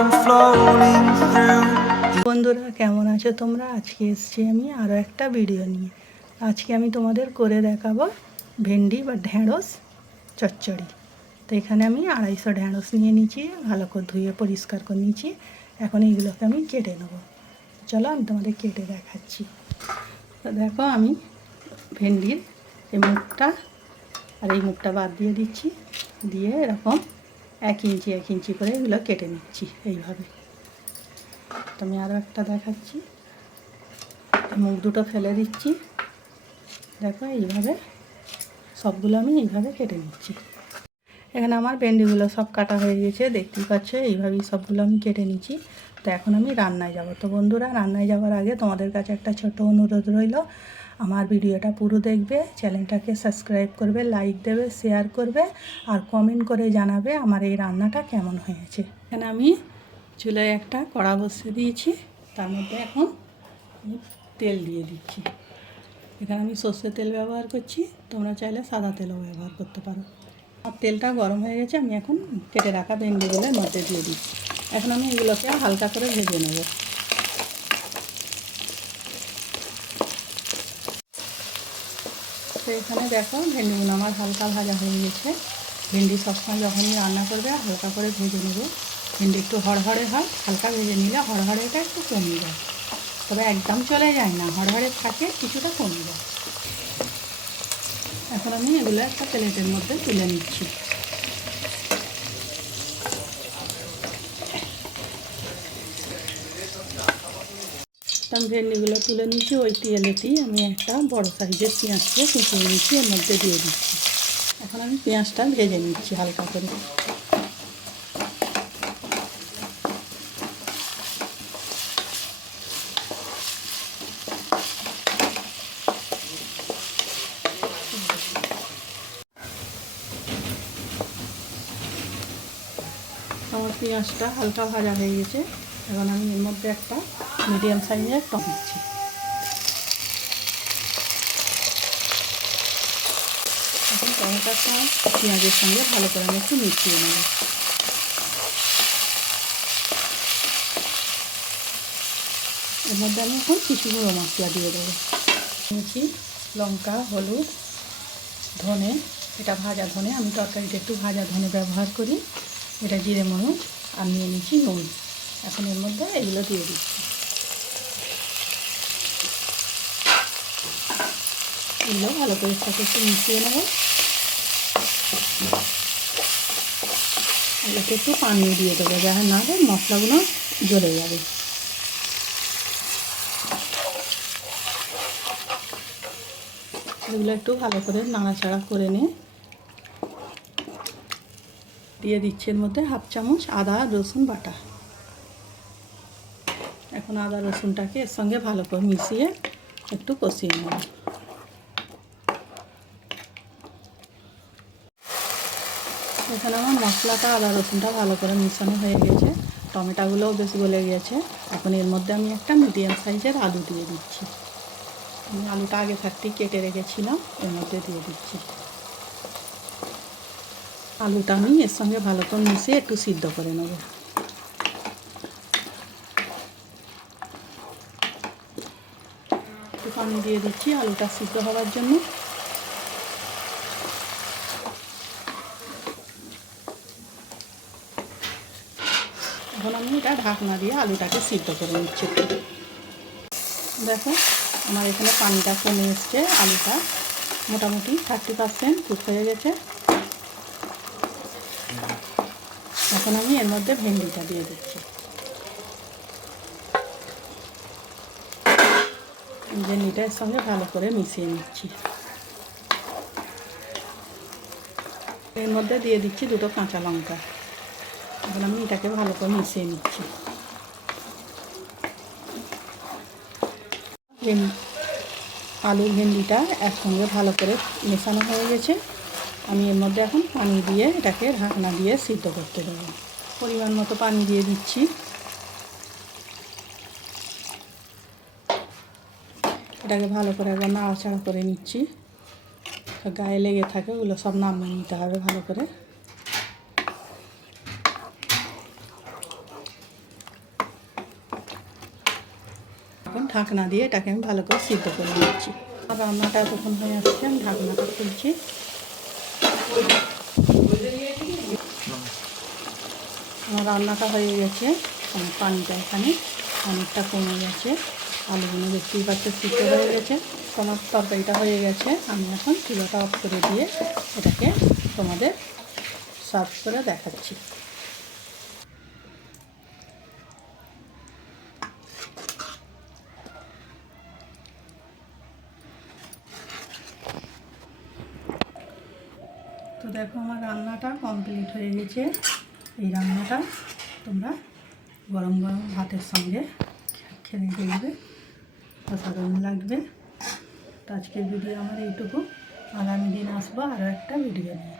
I'm floating through. বন্ধুরা কেমন আছো তোমরা? আজকে এসেছি আমি আরও একটা ভিডিও নিয়ে। আজকে আমি তোমাদের করে দেখাবো ভেন্ডি বা ঢ্যাঁড়স চচ্চড়ি। তো এখানে আমি 250 ঢ্যাঁড়স নিয়ে নিয়েছি, ভালো করে ধুয়ে পরিষ্কার করে নিয়েছি। এখন এইগুলোকে আমি কেটে নেবো। চলো আমি তোমাদের কেটে দেখাচ্ছি। তো দেখো আমি ভেন্ডির এই মুখটা আর এই মুখটা বাদ দিয়ে দিচ্ছি, দিয়ে এরকম 1 ইঞ্চি করে এগুলো কেটে নিচ্ছি এইভাবে। তো আমি আরও একটা দেখাচ্ছি, মুখ দুটো ফেলে দিচ্ছি। দেখো এইভাবে সবগুলো আমি এইভাবে কেটে নিচ্ছি। এখানে আমার ভেন্ডিগুলো সব কাটা হয়ে গেছে, দেখতেই পাচ্ছ। এইভাবেই সবগুলো আমি কেটে নিচ্ছি। তো এখন আমি রান্নায় যাব। তো বন্ধুরা, রান্নায় যাওয়ার আগে তোমাদের কাছে একটা ছোট অনুরোধ রইল, আমার ভিডিওটা পুরো দেখবে, চ্যানেলটাকে সাবস্ক্রাইব করবে, লাইক দেবে, শেয়ার করবে আর কমেন্ট করে জানাবে আমার এই রান্নাটা কেমন হয়েছে। এখানে আমি চুলায় একটা কড়া বসিয়ে দিয়েছি, তার মধ্যে এখন তেল দিয়ে দিচ্ছি। এখানে আমি সর্ষের তেল ব্যবহার করছি, তোমরা চাইলে সাদা তেলও ব্যবহার করতে পারো। আর তেলটা গরম হয়ে গেছে, আমি এখন কেটে রাখা ভেন্ডিগুলো মধ্যে দিয়ে দিচ্ছি। এখন আমি এগুলোকে হালকা করে ভেজে নেব। তো এখানে দেখো ভেন্ডিগুলো আমার হালকা ভাজা হয়ে গেছে। ভেন্ডি সবসময় যখনই রান্না করবে হালকা করে ভেজে নেব। ভেন্ডি একটু হড়হড়ে হয়, হালকা ভেজে নিলে হড়হড়েটা একটু কমে যায়, তবে একদম চলে যায় না, হড়হড়ে থাকে, কিছুটা কমে যায়। এখন আমি এগুলো একটা প্লেটের মধ্যে তুলে নিচ্ছি। আমি ভেন্ডিগুলো তুলে নিচ্ছি। ওই তেলেতেই আমি একটা বড় সাইজের পেঁয়াজকে কুচিয়ে নিচ্ছি, এর মধ্যে দিয়ে দিচ্ছি। এখন আমি পেঁয়াজটা ভেজে নিচ্ছি হালকা করে। আমার পেঁয়াজটা হালকা ভাজা হয়ে গেছে। এখন আমি এর মধ্যে একটা মিডিয়াম সাইজের টমেটো দিচ্ছি। এখন টমেটোটা পেঁয়াজের সঙ্গে ভালো করে আমি একটু মিশিয়ে নেব। এর মধ্যে আমি এখন কিছু গুঁড়ো মশলা দিয়ে দেবো। নিয়েছি লঙ্কা, হলুদ, ধনে, এটা ভাজা ধনে, আমি তরকারিতে একটু ভাজা ধনে ব্যবহার করি। এটা জিরে মরিচ, আর নিয়ে নিচ্ছি নুন। এখন এর মধ্যে এগুলো দিয়ে দিচ্ছি। এগুলো ভালো করে সাথে একটু মিশিয়ে নেব। এগুলোকে একটু পানি দিয়ে দেবো, যাতে না হলে মশলাগুলো জ্বলে যাবে। এগুলো একটু ভালো করে নাড়াচাড়া করে নিয়ে দিয়ে দিচ্ছি এর মধ্যে 1/2 চামচ আদা রসুন বাটা। এখন আদা রসুনটাকে এর সঙ্গে ভালো করে মিশিয়ে একটু কষিয়ে নেব। এখানে আমার মশলাটা আদা রসুনটা ভালো করে মিশানো হয়ে গেছে, টমেটোগুলোও বেশ গলে গেছে। এখন এর মধ্যে আমি একটা মিডিয়াম সাইজের আলু দিয়ে দিচ্ছি। আমি আলুটা আগে থাকতেই কেটে রেখেছিলাম, এর মধ্যে দিয়ে দিচ্ছি। আলুটা আমি এর সঙ্গে ভালো করে মিশিয়ে একটু সিদ্ধ করে নেব। একটু পানি দিয়ে দিচ্ছি আলুটা সিদ্ধ হওয়ার জন্য। এখন আমি এটা ঢাকনা দিয়ে আলুটাকে সিদ্ধ করে নিচ্ছি। দেখো আমার এখানে পানিটা কমে এসছে, আলুটা মোটামুটি 30% কুক হয়ে গেছে। এখন আমি এর মধ্যে ভেন্ডিটা দিয়ে দিচ্ছি। ভেন্ডিটা এর সঙ্গে ভালো করে মিশিয়ে নিচ্ছি। এর মধ্যে দিয়ে দিচ্ছি 2টো কাঁচা লঙ্কা। এখন আমি এটাকে ভালো করে মিশিয়ে নিচ্ছি। আলু ভেন্ডিটা একসঙ্গে ভালো করে মেশানো হয়ে গেছে। আমি এর মধ্যে এখন পানি দিয়ে এটাকে ঢাকনা দিয়ে সিদ্ধ করতে দেবো। পরিমাণ মতো পানি দিয়ে দিচ্ছি। এটাকে ভালো করে একবার নাড়াচাড়া করে নিচ্ছি, গায়ে লেগে থাকে ওগুলো সব নামিয়ে নিতে হবে ভালো করে। এখন ঢাকনা দিয়ে এটাকে আমি ভালো করে সিদ্ধ করে নিচ্ছি। আর রান্নাটা এতক্ষণ হয়ে আসছে, আমি ঢাকনাটা খুলছি। আমার রান্নাটা হয়ে গেছে, আমার পানিটা এখানে অনেকটা কমে গেছে, আলুগুলো দেখতেই পাচ্ছ সিদ্ধ হয়ে গেছে। তোমার তরকারিটা হয়ে গেছে, আমি এখন চুলাটা অফ করে দিয়ে এটাকে তোমাদের সার্ভ করে দেখাচ্ছি। তো দেখো আমার রান্নাটা কমপ্লিট হয়ে গেছে। এই রান্নাটা তোমরা গরম গরম ভাতের সঙ্গে খেয়ে দেখবে, অসাধারণ লাগবে। তো আজকের ভিডিও আমার এইটুকু, আগামী দিন আসবো আরও একটা ভিডিও নিয়ে।